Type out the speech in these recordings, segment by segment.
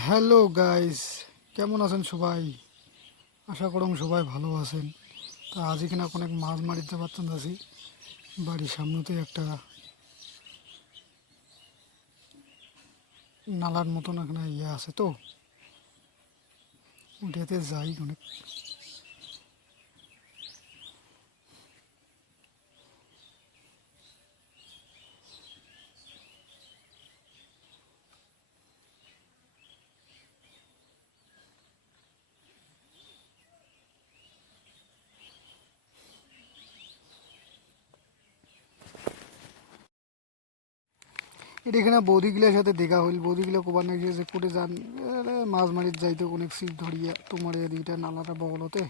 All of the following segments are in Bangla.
হ্যালো গাইস, কেমন আছেন সবাই? আশা করুন সবাই ভালো আছেন। তা আজ এখানে অনেক মাছ মারিতে পারতেন আছি। বাড়ির সামনেতে একটা নালার মতন এখানে আছে, তো ওটাতে যাই অনেক। এটা এখানে বৌদিগুলোর সাথে দেখা হইল। বৌদিগুলো কোবার নাকি যে কোটে যান মাছ মারিতে যাইতে অনেক সিট ধরিয়া তোমার এদিকটা নালাটা বগলতে।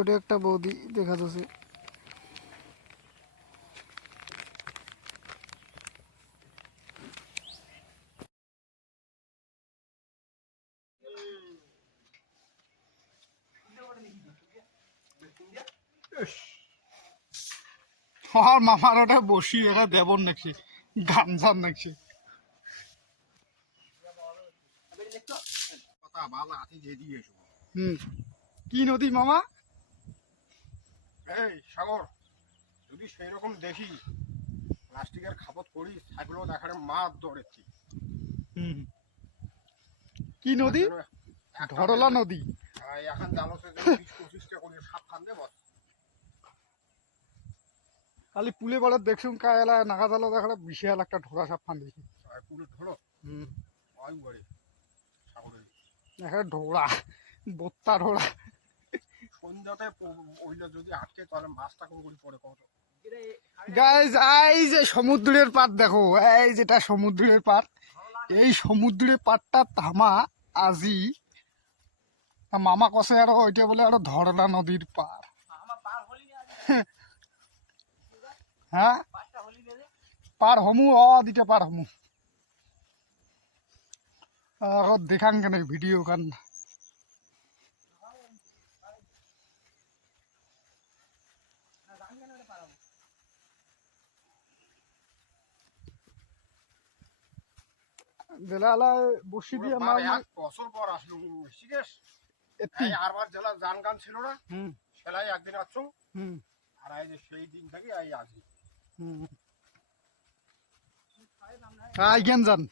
ওটা একটা বৌদি দেখা যাচ্ছে। আর মামার ওটা বসি এটা দেবন নাকি গান জান নাকি। হুম, কি নদী মামা? এই সাগর, যদি সেই রকম দেখি প্লাস্টিকের খাপত করি সেগুলো দেখার মাছ দৌড়েছি। হুম, কি নদী? ধরলা নদী। এখন জালতে 20-25টা করে সাপ ফান্দে বস। খালি পুলে বেড়া দেখছুন কায়লা নাগা জাল দেখা বিশাল একটা ঢোড়া সাপ ফান দিছি। পুরো ধরো হুম, ওই করে সাগরের একটা ঢোড়া, বোত্তা ঢোড়া। সন্ধ্যাতে ওইটা যদি আটকে তাহলে মাছটা কোন করে পড়ে কত। গাইজ, এই যে সমুদ্রের পাড় দেখো, এই যেটা সমুদ্রের পাড়, এই সমুদ্রের পাড়টা থামা আজি মামা কষে আরো ওইটা বলে আরো ধরলা নদীর পাড়। হ্যাঁ, পার হমু দিতে পার হমু দেখান কেন ভিডিও কান। বেলালায় বসি দিয়ে মাছ এক বছর পর আসলো ঋষিকেশ। এত্তি। এই আরবার জেলা জান গান ছিল না, হুম, সেলাই একদিন আসছো। হুম, আর এই যে সেই দিন থেকে এই আসি। হুম। আইগেন যান।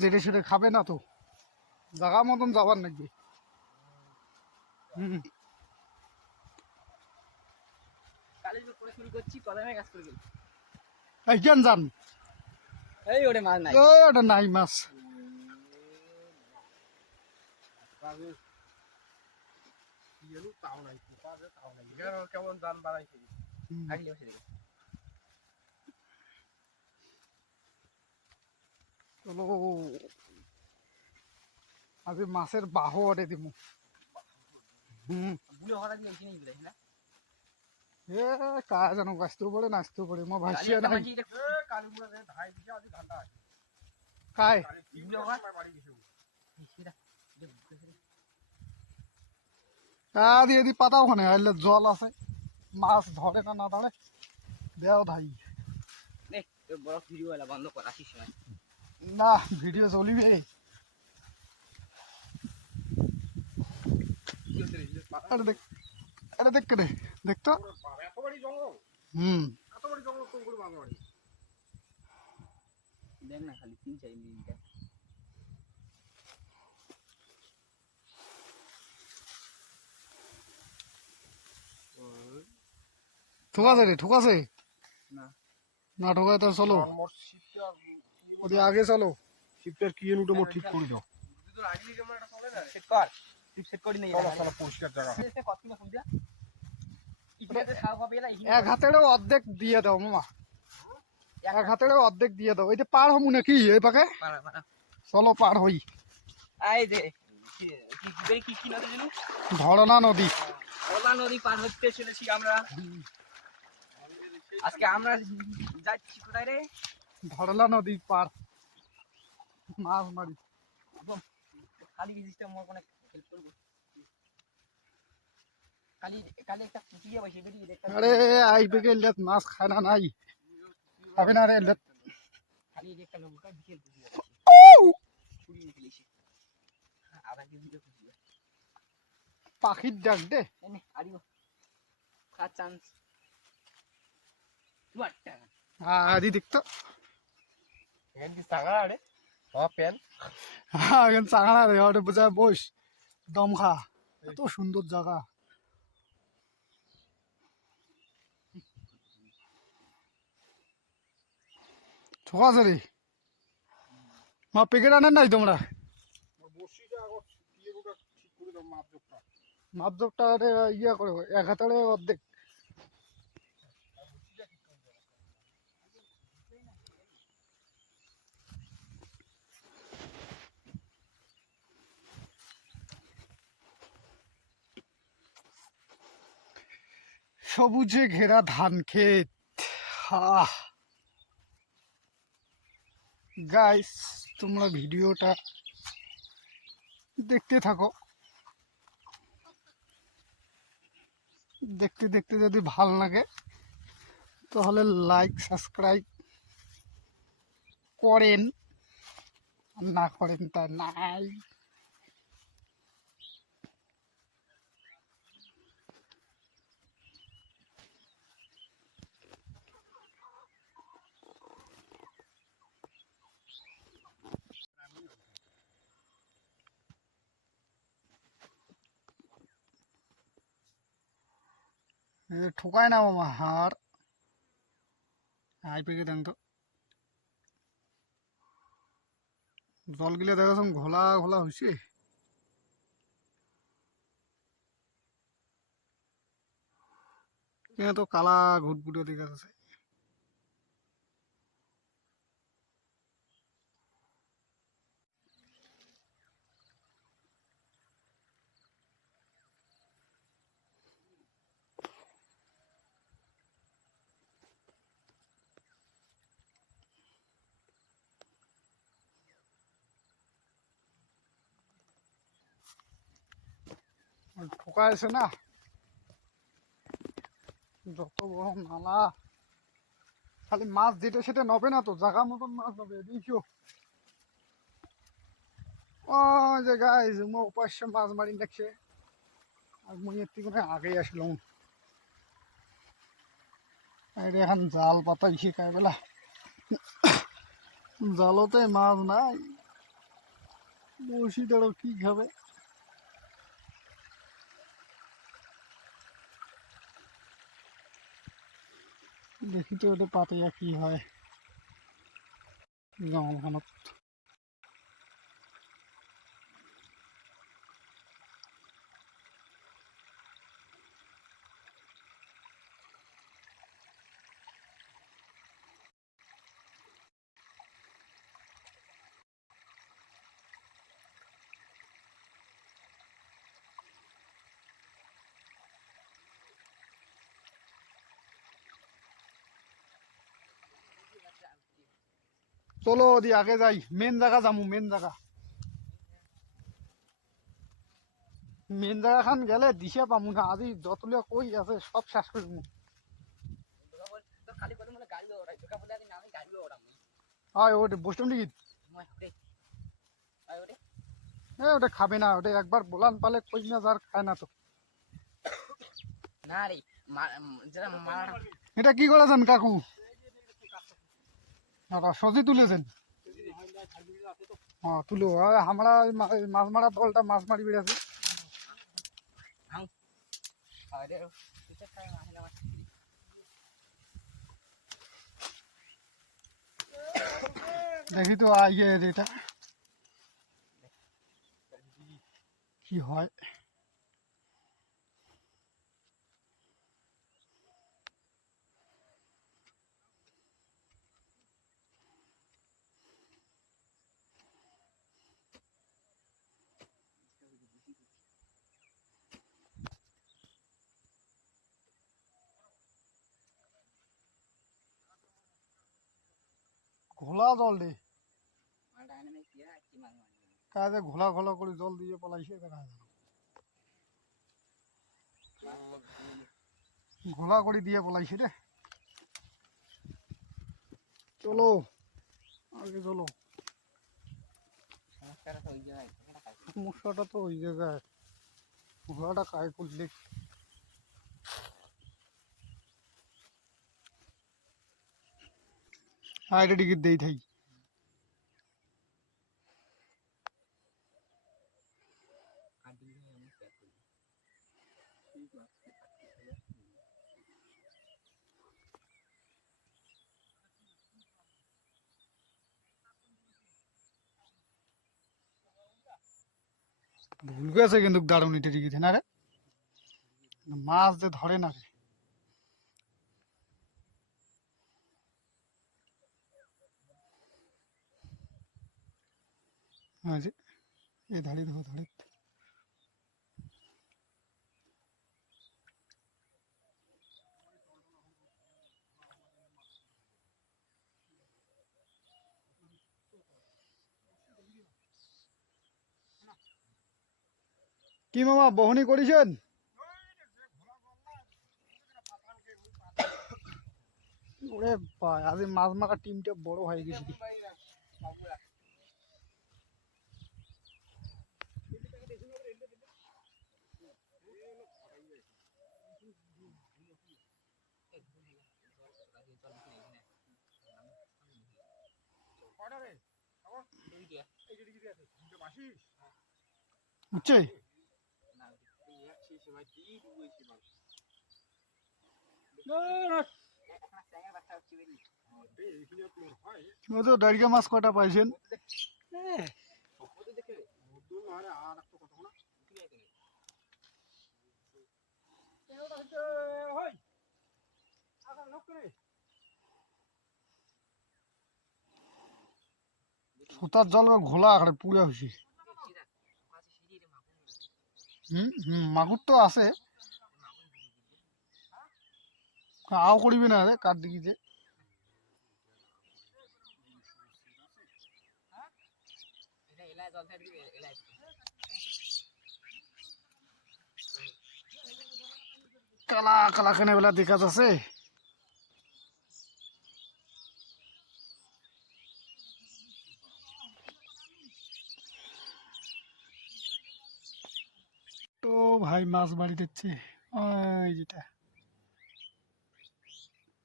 যেটা সেটা খাবে না তো, জাগা মতন যাবার নাকি। হুম, আইগেন যান। এই ওরে মাছ নাই। ওটা নাই মাছ। তাও নাই তাও নাই কেমন দান বাড়াইছে। আগলি বসে দেখে। চলো আজ মাছের বাহু অটে দিব। হুম, বুলে হঠাৎ দিয়ে এসে নিয়ে না। এ কা জানো গাছতেও পড়ে নাচতেও পড়ে মো ভাসিয়া নাই। কালীপুরে ধাই দিছে আজ ঘন্টা আছে। কায় বাড়ি গেছে। দিয়ে দি পাতা ওখানে আইলে জল আছে, মাছ ধরে না না ধরে দেও ধাই। বড় ভিডিও এলা বন্ধ কর আসিস না। না ভিডিও চলিবে। আরে দেখ, আরে দেখ রে, দেখতো। এত বড় জঙ্গল, হুম, এত বড় জঙ্গল কোন করে বাঁধ বাড়ি। দেখ না খালি 3-4 মিনিট দেখ। ঠিক আছে রে, ঠিক আছে। না না ঠোকায় তো চলো ওদি আগে চলো। শিফটার কি এনুটো মোর ঠিক করে দাও। সেট কর। টিপ সেট করি নাই। চলো চলো পরিষ্কার জায়গা। কত কিলো ফুল দিয়া? ইটাতে সার হবে না। এক হাতেরও অর্ধেক দিয়ে দাও মামা, এক হাতেরও অর্ধেক দিয়ে দাও। এই যে পার হমু নাকি এই পাকে? পারা পারা। চলো পার হই। আই দে কি কি কি নদী জানো? ধরনা নদী। ওলা নদী পার হতে চলেছি আমরা। আজকে আমরা যাচ্ছি কোথায় রে? ধরলা নদী পার মাছ মারি। খালি সিস্টেম মোর কোনে হেল্প করবো কালি কালি একটা কুচিয়ে বসে বেরিয়ে দেখতে আরে আইবে কে লেত মাছ খায় না নাই খাবে না রে লেত খালি একটা লঙ্কা বিকেল কুচিয়ে ছুরি ফেলেছি আবার কি ভিডিও কুচিয়ে পাখির ডাক দে এনে আরিও কার চান্স বাট্টা আদি দেখতো এখান কি চাঙা রে পেন হ্যাঁ এখন চাঙানা রে ওটা বোঝায় বস দম খা এত সুন্দর জায়গা ঠিক আছে রে মা প্যাকেট আনেন নাই তোমরা বসিটা ইয়ে গোটা ঠিক করে দাও মাপজোকটা মাপজোকটা ইয়া করে এক হাতারে অর্ধেক সবুজে ঘেরা ধান ক্ষেত গাইস তোমরা ভিডিওটা দেখতে থাকো দেখতে দেখতে যদি ভাল লাগে তাহলে লাইক সাবস্ক্রাইব করেন আর না করেন তা নাই ঠোকায় না মামা হার আই পেকে দেন তো জলগুলো দেখা ঘোলা ঘোলা হয়েছে তো কালা ঘুটঘুটে দেখা যাচ্ছে ঠোকাইছে না যত বড় নালা খালি মাছ যেটা সেটা নবে না তো জায়গা মতন মাছ নবে দেখিও ও যে গাইজ মো উপাস্য মাছ মারি দেখছে আর মই এর থেকে আগেই আসলাম এটা এখন জাল পাতাইছে কাই বেলা জালতে মাছ নাই বসি ধরো কি খাবে দেখি তো ওটা পাতাইয়া কি হয় জঙ্গলখানত চলো ওদি আগে যাই মেন জায়গা যামু মেন জায়গা খান গেলে দিশে পামু না আজি যতলে কই আছে সব শেষ করবো তো খালি করে মানে গাড়ি ওড়াই তোকে বলে আমি নামে গাড়ি ওড়াম আয় ওটা বসতাম নাকি মই ওরে আয় ওরে ওটা খাবে না ওটা একবার বলান পালে কই না যার খায় না তো না রে যারা মারা এটা কি করেছেন কাকু সজি তুলেছেন হ্যাঁ তুলো আমরা মাছ মারা দলটা মাছ মারি বেড়েছে আরে তুই খাই মাহিলা মাছ দেখি তো ইয়ে এটা কি হয় ঘোলা জল দে মালটা এনে কি আর কি মাছ মারি কাজে ঘোলা ঘোলা করে জল দিয়ে পলাইছে দেখা যায় ঘোলা করে দিয়ে পলাইছে রে। চলো আগে চলো। সমস্যাটা তো ওই জায়গায়, ঘোড়াটা কায় করলে। এটা টিকিট দেই থাই। ভুল গেছে কিন্তু দারুণ এটা টিকিট না রে, মাছ যে ধরে না রে। এ ধরে দেখো ধরে। কি মামা বহনি করেছেন? ওরে ভাই আজ মাছ মাখা টিমটা বড় হয়ে গেছে। বুঝছে ও তো ডাইরিয়া মাছ কটা পাইছেন? সুতার জল ঘোলা আকারে পুড়ে হয়েছে। মাগুর তো আছে, আও করবি না রে কার দিকে যে। কালা কালা কেনে বেলা দেখা যাচ্ছে। তো ভাই মাছ বাড়ি দিচ্ছে ওই যেটা।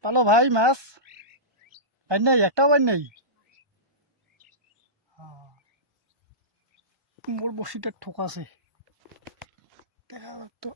পালো ভাই মাছ পাই নাই, একটাও পাই নাই। মোর বসিটা ঠোকাছে দেখা তো।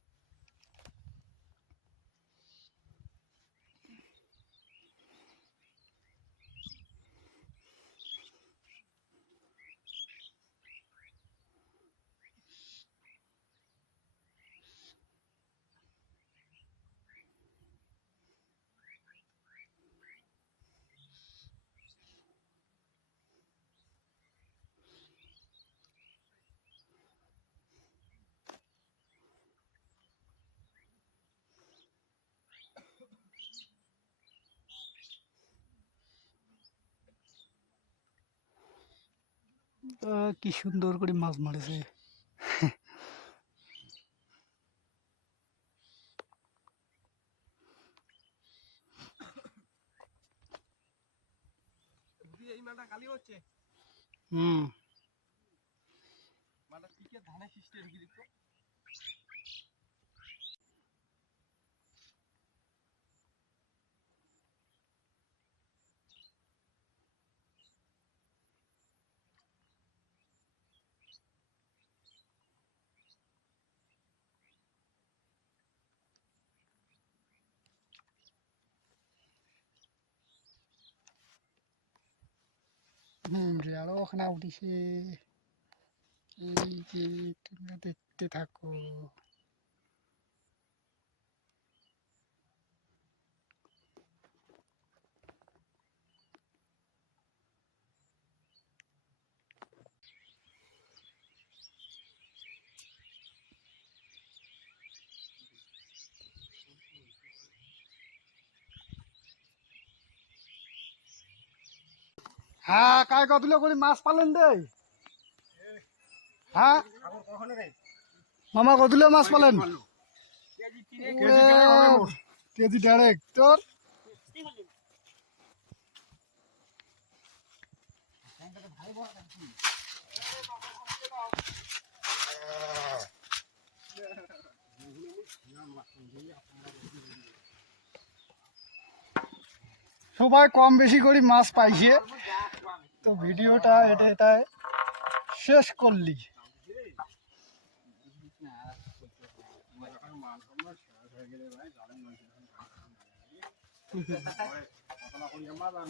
কি সুন্দর করে মাছ মারেছে। হুম রেয়ারও ওখানে উঠেছে। এই যে তোমরা দেখতে থাকো। হ্যাঁ কায় কতগুলো করে মাছ পালেন রে? হ্যাঁ মামা কতগুলো মাছ পালেন? কেজি দেড়েক হবে মোট। কেজি দেড়েক তোর সবাই কম বেশি করে মাছ পাইছে তো ভিডিওটা এটাই শেষ করলি কতলা করি আমার আর